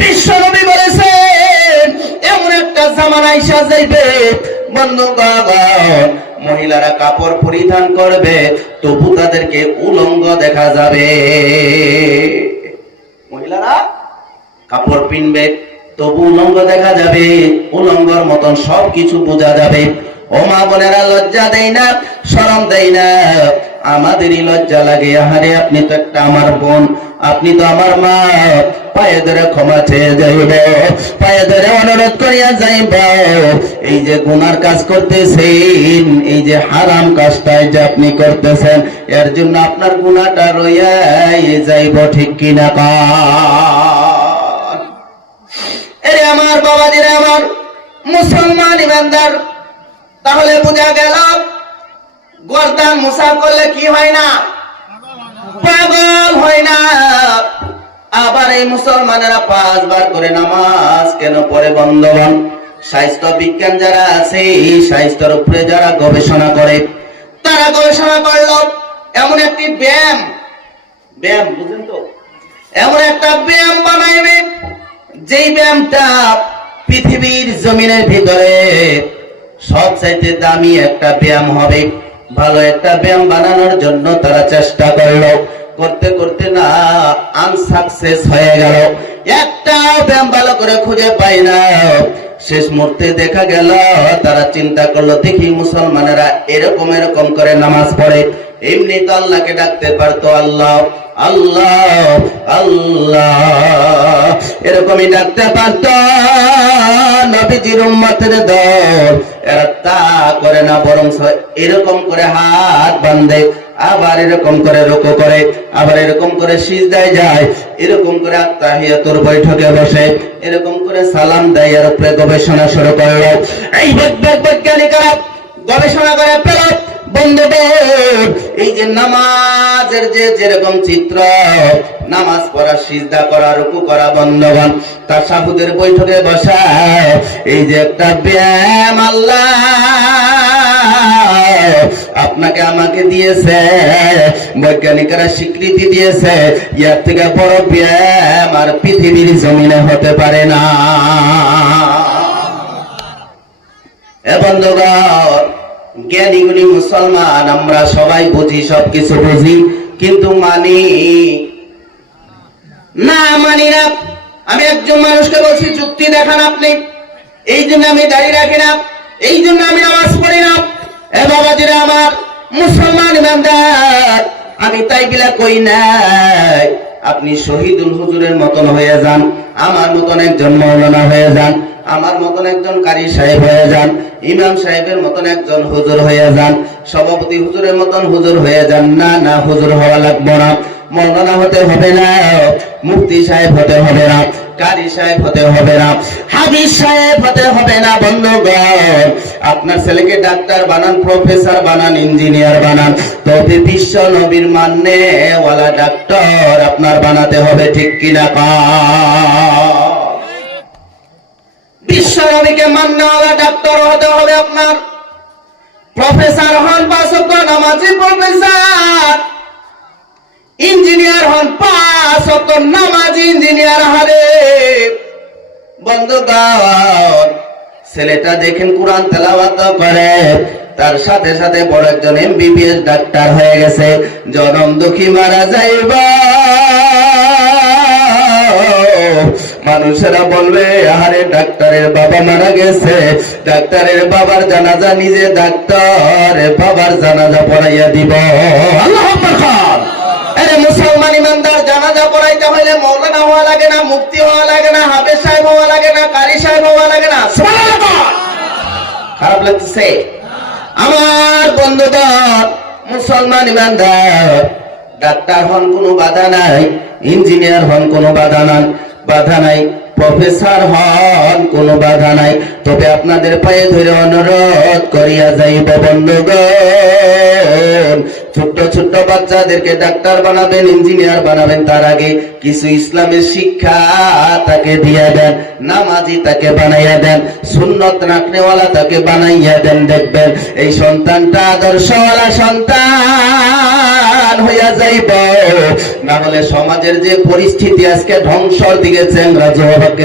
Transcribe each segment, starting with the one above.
বিশ্বনবী বলেছেন এমন একটা জামানা আইসা যাইবে বন্ধুগণ, মহিলারা কাপড় পরিধান করবে তবু তাদেরকে উলঙ্গ দেখা যাবে। মহিলারা কাপড় পিনবে তবু উলঙ্গ দেখা যাবে, উলঙ্গর মতন সবকিছু বোঝা যাবে। ও মা বোনেরা, লজ্জা দেয় না, শরম দেয় না? আমাদেরই লজ্জা লাগে। আহারে, আপনি তো একটা আমার বোন, আপনি তো আমার মা, পায়ে ধরে ক্ষমা চেয়ে যাইব, পায়ে ধরে অনুরোধ করিয়া যাইব। এই যে গুনার কাজ করতেছেন, এই যে হারাম কাজটাই যে আপনি করতেছেন, এর জন্য আপনার গুনাহটা রইয়াই যাইব, ঠিক কিনা? এরে আমার বাবাজিরা, আমার মুসলমান ইমানদার, তাহলে বোঝা গেল গর্দান মুসা করলে কি হয় না? পাগল হয় না। আবার এই মুসলমানেরা 5 বার করে নামাজ কেন পড়ে? বন্ধুগণ, স্বাস্থ্য বিজ্ঞান যারা আছে, এই স্বাস্থ্যের উপরে যারা গবেষণা করে, তারা গবেষণা করলো এমন একটি ব্যায়াম, বুঝেন তো, এমন একটা ব্যায়াম বানাইবে যেই ব্যায়ামটা পৃথিবীর জমিনের ভিতরে সবচাইতে দামি একটা ব্যায়াম হবে। ভালো একটা ব্যায়াম বানানোর জন্য তারা চেষ্টা করলো, করতে করতে না আনসাকসেস হয়ে গেল। একটা ব্যায়াম ভালো করে খুঁজে পাই না। শেষ মুহূর্তে দেখা গেল, তারা চিন্তা করলো, দেখি মুসলমানেরা এরকম এরকম করে নামাজ পড়ে, এমনি তো আল্লাহকে ডাকতে পারতো, আল্লাহ আল্লাহ আল্লাহ এরকমই ডাকতে পারত নবীজির উম্মতের দল। এরা তা করে না, বরং এরকম করে হাত বাঁধে, আবার এরকম করে রুকু করে, আবার এরকম করে সিজদায় যায়, এরকম করে আত্তাহিয়াতুর বৈঠকে বসে, এরকম করে সালাম দেয়। এর উপরে গবেষণা শুরু করলো। এই বৈজ্ঞানিকরা গবেষণা করে পেল, বন্ধুদের, এই যে নামাজের যে যেরকম চিত্র, নামাজ পড়া, সিজদা করা, রুকু করা, বন্ধুগণ, তাশাহুদের বৈঠকে বসা, এই যে একটা ব্যায়াম আল্লাহ আপনাকে আমাকে দিয়েছে, বৈজ্ঞানিকরা স্বীকৃতি দিয়েছে, এর থেকে বড় ব্যায়াম আর পৃথিবীর জমিনে হতে পারে না। এ বন্ধুগণ, জ্ঞানী গুণী মুসলমান আমরা সবাই বুঝি, সবকিছু বুঝি, কিন্তু মানি না। আমি একজন মানুষকে বলছি, যুক্তি দেখান আপনি, এই জন্য আমি দাঁড়িয়ে রাখি না, এই জন্য আমি নামাজ পড়ি না। এ বাবাজিরা, আমার মুসলমান ইমানদার, আমি তাই বিলা কই নাই। আপনি শহীদুল হুজুরের মতন হয়ে যান, আমার মতন একজন মৌলানা হয়ে যান, আমার মতন একজন কারি সাহেব হয়ে যান, ইমাম সাহেবের মতন একজন হুজুর হয়ে যান, সভাপতি হুজুরের মতন হুজুর হয়ে যান। না না, হুজুর হওয়া লাগবে না, মৌলানা হতে হবে না, মুফতি সাহেব হতে হবে না, কারি সাহেব হতে হবে না, হাফিজ সাহেব হতে হবে না। বন্ধুগণ, আপনার ছেলেকে ডাক্তার বানান, প্রফেসর বানান, ইঞ্জিনিয়ার বানান, তবে বিশ্ব নবীর মান্যে ওয়ালা ডাক্তার আপনার বানাতে হবে, ঠিক কিনা? বিশ্ব নবীকে মান্যওয়ালা ডাক্তার হতে হবে আপনার। প্রফেসর হন 5 ওয়াক্ত নামাজি প্রফেসর, ইঞ্জিনিয়ার হন 5 ওয়াক্ত নামাজি ইঞ্জিনিয়ার। হারে বন্ধুগণ, ছেলেটা দেখেন কোরআন তেলাওয়াত করে, তার সাথে সাথে বড় একজন MBBS ডাক্তার হয়ে গেছে। জনম দুঃখী মারা যাইব, মানুষেরা বলবে, আরে ডাক্তারের বাবা মারা গেছে, ডাক্তারের বাবার জানাজা নিজে ডাক্তার বাবার জানাজা পড়াইয়া দিব। আল্লাহু আকবার। আরে মুসলমান ইমানদার, জানাজা পড়াইতে হইলে মৌলানা হওয়া লাগে না, মুফতি হওয়া লাগে না, হাফেজ সাহেব হওয়া লাগে না, কারি সাহেব হওয়া লাগে না। সুবহানাল্লাহ। খারাপ লাগতেছে? আমার বন্ধুগণ, মুসলমান ইমানদার, ডাক্তার হন কোনো বাধা নাই, ইঞ্জিনিয়ার হন কোনো বাধা নাই, প্রফেসর হন কোনো বাধা নাই। তবে আপনাদের পায়ে ধরে অনুরোধ করিয়া যাইব, বন্ধুগণ, ছোট্ট ছোট্ট বাচ্চাদেরকে ডাক্তার বানাবেন, ইঞ্জিনিয়ার বানাবেন, তার আগে কিছু ইসলামের শিক্ষা তাকে দিয়ে দেন, নামাজি তাকে বানাইয়া দেন, সুন্নত রাখনেওয়ালা তাকে বানাইয়া দেন। দেখবেন এই সন্তানটা আদর্শওয়ালা সন্তান হইয়া যাইব। না হলে সমাজের যে পরিস্থিতি আজকে ধ্বংসর দিকে চেংরা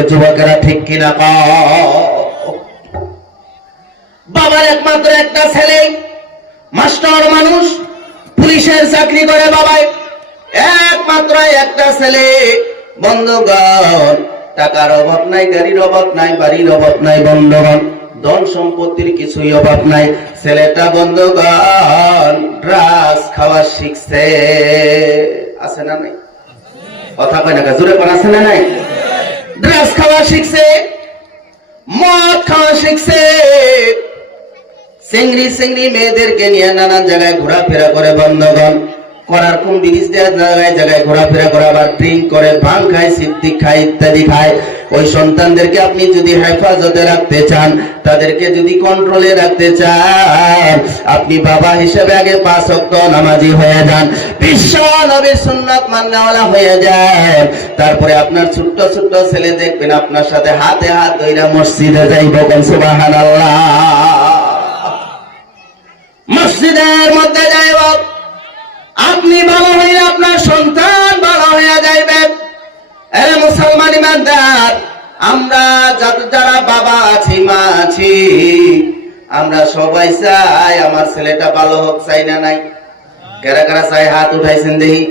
যুবকেরা, ঠিক কিনা? বাবার একমাত্র একটা ছেলে মাস্টার মানুষ, পুলিশের চাকরি করে বাবাই, একমাত্র একটা ছেলে। বন্ধুগণ, টাকার অভাব নাই, গাড়ির অভাব নাই, বাড়ির অভাব নাই, বন্ধুগণ ধন সম্পত্তির কিছুই অভাব নাই। ছেলেটা বন্ধুগণ ড্রাগস খাওয়া শিখছে। আছে না নাই? কথা কয় না, জোরে কোন আছে না নাই? ড্রাগস খাওয়া শিখছে, মদ খাওয়া শিখছে, সিংড়ি সিংড়ি মেয়েদেরকে নিয়ে নানান জায়গায় ঘোরাফেরা করে। বন্ধুগণ, করার কোন ব্রিজ জায়গায় জায়গায় ঘোরাফেরা করে, আবার ড্রিঙ্ক করে, ভাং খায়, সিদ্দিক খায়, ইত্যাদি খায়। ওই সন্তানদেরকে আপনি যদি হেফাজতে রাখতে চান, তাদেরকে যদি কন্ট্রোলে রাখতে চান, আপনি বাবা হিসেবে আগে 5 ওয়াক্ত নামাজি হয়ে যান, বিশ্ব নবীর সুন্নাত মান্যওয়ালা হয়ে যান। তারপরে আপনার ছোট্ট ছোট্ট ছেলে দেখবেন আপনার সাথে হাতে হাত ধইরা মসজিদে যাইব। সুবহানাল্লাহ। মসজিদের মধ্যে যাইব, আপনি ভালো হইলে আপনার সন্তান ভালো হয়ে যাইবে। এরে মুসলমান ইমানদার, আমরা যারা বাবা আছি, মা আছি, আমরা সবাই চাই আমার ছেলেটা ভালো হোক, চাই না নাই? কারা কারা চাই? হাত উঠাইছেন দেখি।